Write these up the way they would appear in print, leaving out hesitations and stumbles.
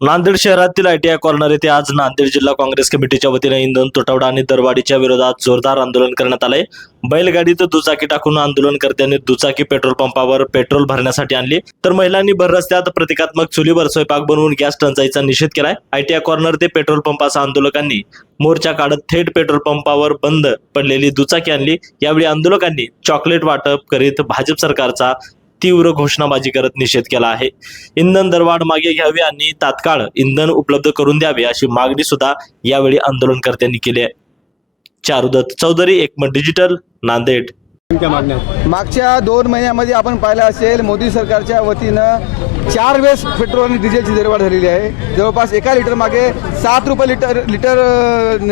नांदेड शहरातील ITI corner येथे आज नांदेड जिल्हा काँग्रेस कमिटीच्या वतीने इंधन तुटवडा आणि दरवाढीच्या विरोधात जोरदार आंदोलन करण्यात आले। बैलगाडीत दुचाकी टाकून आंदोलनकर्त्यांनी दुचाकी पेट्रोल पंपावर पेट्रोल भरण्यासाठी आणली, तर महिलांनी भर रस्त्यात प्रतिकात्मक चुलीवर स्वयंपाक बनवून गॅस टंचाईचा निषेध केलाय। ITI कॉर्नर ते पेट्रोल पंपासह आंदोलकांनी मोर्चा काढत थेट पेट्रोल पंपावर बंद पडलेली दुचाकी आणली। यावेळी आंदोलकांनी चॉकलेट वाटप करीत भाजप सरकारचा तीव्र घोषणाबाजी करत निषेध केला आहे। इंधन दरवाढ मागे घ्यावी आणि तात्काळ इंधन उपलब्ध करून द्यावे अशी मागणी सुद्धा यावेळी आंदोलनकर्त्यांनी केली आहे। चारुदत्त चौधरी, एकमत डिजिटल, नांदेड। मागच्या 2 महिन्यामध्ये आपण पाहिलं असेल, मोदी सरकारच्या वतीनं 4 वेळेस पेट्रोल आणि डिझेलची दरवाढ झालेली आहे। जवळपास 1 लिटर मागे 7 रुपये लिटर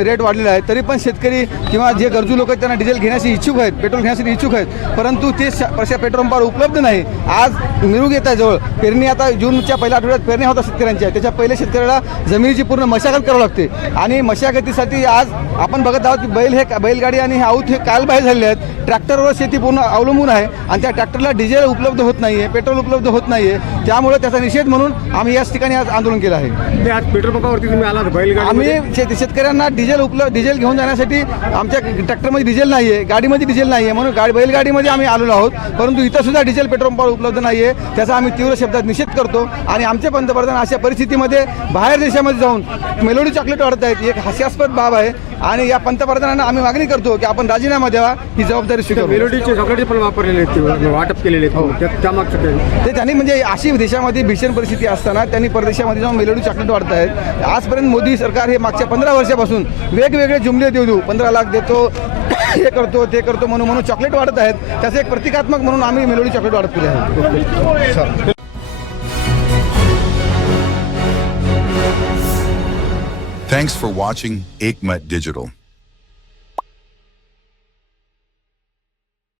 रेट वाढलेला आहे। तरी पण शेतकरी किंवा जे गरजू लोक आहेत त्यांना डिझेल घेण्याची इच्छुक आहेत, पेट्रोल घेण्यासाठी इच्छुक आहेत, परंतु ते पेट्रोल पंपावर उपलब्ध नाही। आज मिरूग येत आहे जवळ, पेरणी आता जूनच्या पहिल्या आठवड्यात पेरणी होता शेतकऱ्यांच्या, त्याच्या पहिले शेतकऱ्याला जमिनीची पूर्ण मशागत करावी लागते आणि मशागतीसाठी आज आपण बघत आहोत की बैलगाडी आणि आऊत हे कालबाह्य झालेले आहेत। ट्रॅक्टरवर शेती पूर्ण अवलंबून आहे आणि त्या ट्रॅक्टरला डिझेल उपलब्ध होत नाहीये, पेट्रोल उपलब्ध होत नाहीये। त्यामुळे त्याचा निषेध म्हणून आम्ही याच ठिकाणी आज आंदोलन केलं आहे। आज पेट्रोल पंपावरती तुम्ही आलात बैलगाडी, आम्ही शेतकऱ्यांना डिझेल घेऊन जाण्यासाठी आमच्या ट्रॅक्टरमध्ये डिझेल नाहीये, गाडीमध्ये डिझेल नाहीये, म्हणून बैलगाडीमध्ये आम्ही आलेलो आहोत, परंतु इथं सुद्धा डिझेल पेट्रोल पंपावर उपलब्ध नाहीये। त्याचा आम्ही तीव्र शब्दात निषेध करतो आणि आमचे पंतप्रधान अशा परिस्थितीमध्ये बाहेर देशामध्ये जाऊन मेलोडी चॉकलेट वाढत आहेत, एक हास्यास्पद बाब आहे आणि या पंतप्रधानांना आम्ही मागणी करतो की आपण राजीनामा द्यावा, ही जबाबदारी स्वीकारू। मेलोडीचे चॉकलेट पण वापरलेले आहेत, वाटप केलेले आहेत, त्यामागचं ते त्यांनी म्हणजे अशी देशामध्ये भीषण परिस्थिती असताना त्यांनी परदेशामध्ये जाऊन मेलोडी चॉकलेट वाढत आहेत। आजपर्यंत मोदी सरकार हे मागच्या 15 वर्षापासून वेगवेगळे जुमले देऊ 15 लाख देतो, हे करतो ते करतो म्हणून चॉकलेट वाढत आहेत। त्याचं एक प्रतिकात्मक म्हणून आम्ही मेलोडी चॉकलेट वाढत केले आहे। Thanks for watching Ekmat Digital.